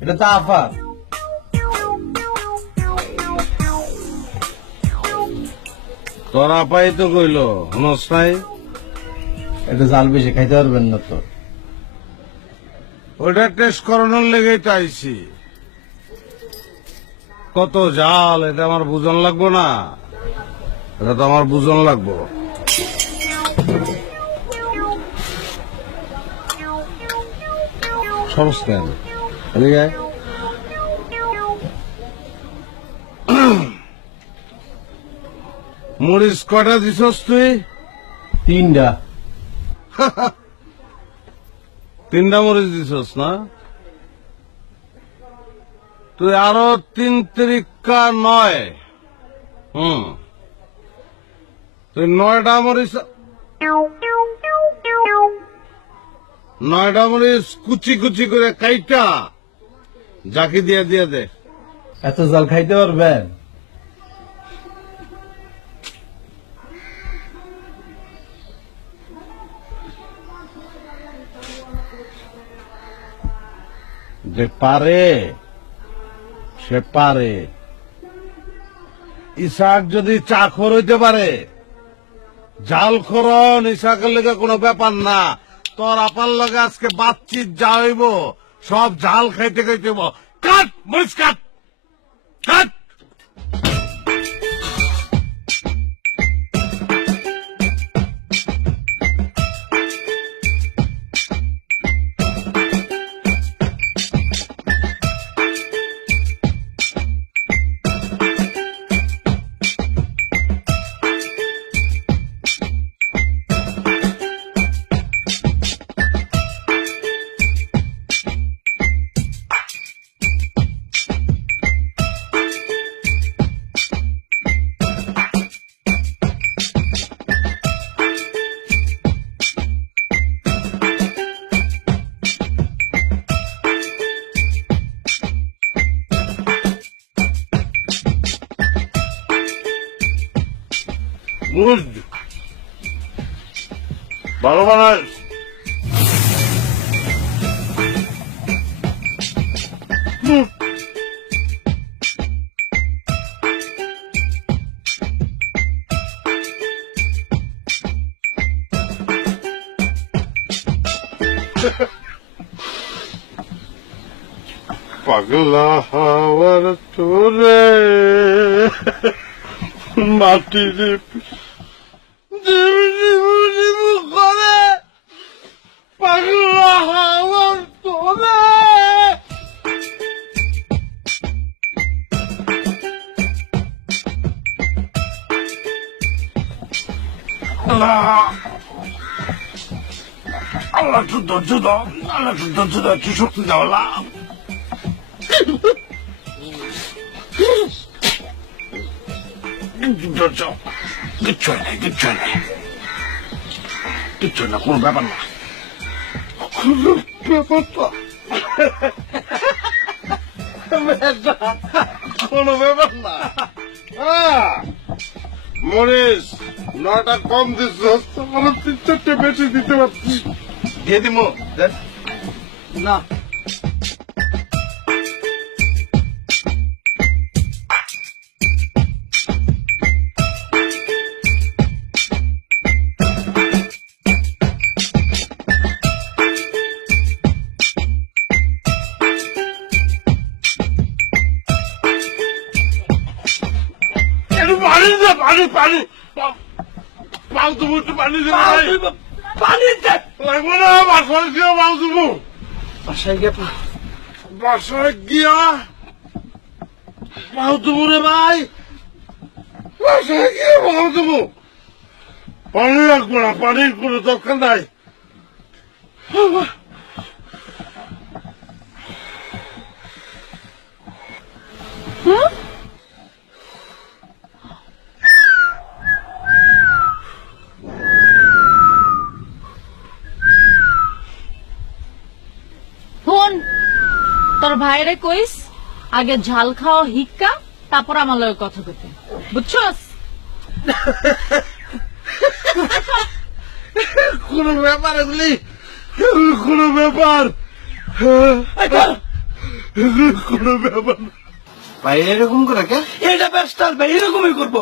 এটা তো আফা। তোর আপাই তো কইল হনস নাই। এটা জাল বেশি খাইতে পারবেন না তো। ওইটা টেস্ট করানোর লেগেই তো আইছি। কত জাল এটা আমার বুঝন লাগবো না? এটা তো আমার বুঝন লাগবো। সমস কেন এদিকে আয়। মরিচ কটা দিছস তুই? 3টা। 3টা মরিচ দিছস না? তুই আরো 3 তিরিকা 9। তুই 9টা মরিচ, 9টা মরিচ কুচি কুচি করে কাইটা জাকি দিয়ে দিয়ে দে। এত জাল খাইতে পারবেন? যে পারে সে পারে। ইসাক যদি চাখর হইতে পারে, জাল খরন ইসাকের লেগে কোনো ব্যাপার না। তোর আপার লগে আজকে বাতচিত যা হইব সব জাল খাইতে খাইতে হইব। কাট মরিচ কাট, কাট। গুড, ভালো বানাস। পাগলা হাওয়ার তোরে মাটির করে পাগলা হাওয়ার তোরে। আল্লাহ আল্লাহ একটু ধৈর্য দাও, আল্লাহ একটু ধৈর্য দাও, একটু শক্তি দাও আল্লাহ। ধৈর্য, কিচ্ছু নাই, কিচ্ছু নাই, কিচ্ছু না, কোনো ব্যাপার না, কোনো ব্যাপার না, কোনো ব্যাপার না। মরিস 9টা কম দিচ্ছ, আমার 3-4টে বেশি দিতে পারছি। দিয়ে দিব না। পানি দে, পানি পানি, পাও তুমি একটু পানি দে, পানি দে। লাগবে না। বাসায় গিয়া পাও তুমি, বাসায় গিয়ে বাসায় গিয়া পাও তুমি রে ভাই, বাসায় গিয়া পাও তুমি। পানি লাগবে না, পানির কোনো দরকার নাই। শোন, তোর ভাইরে কইস আগে ঝাল খাওয়া হিক্কা, তারপর আমার লগে কথা কইতে, বুঝছস? কোন ব্যাপার এগুলি কোন ব্যাপার কোন ব্যাপার না। ভাই এরকম করে কে? এটা ব্যস্তার ভাই এরকমই করবো।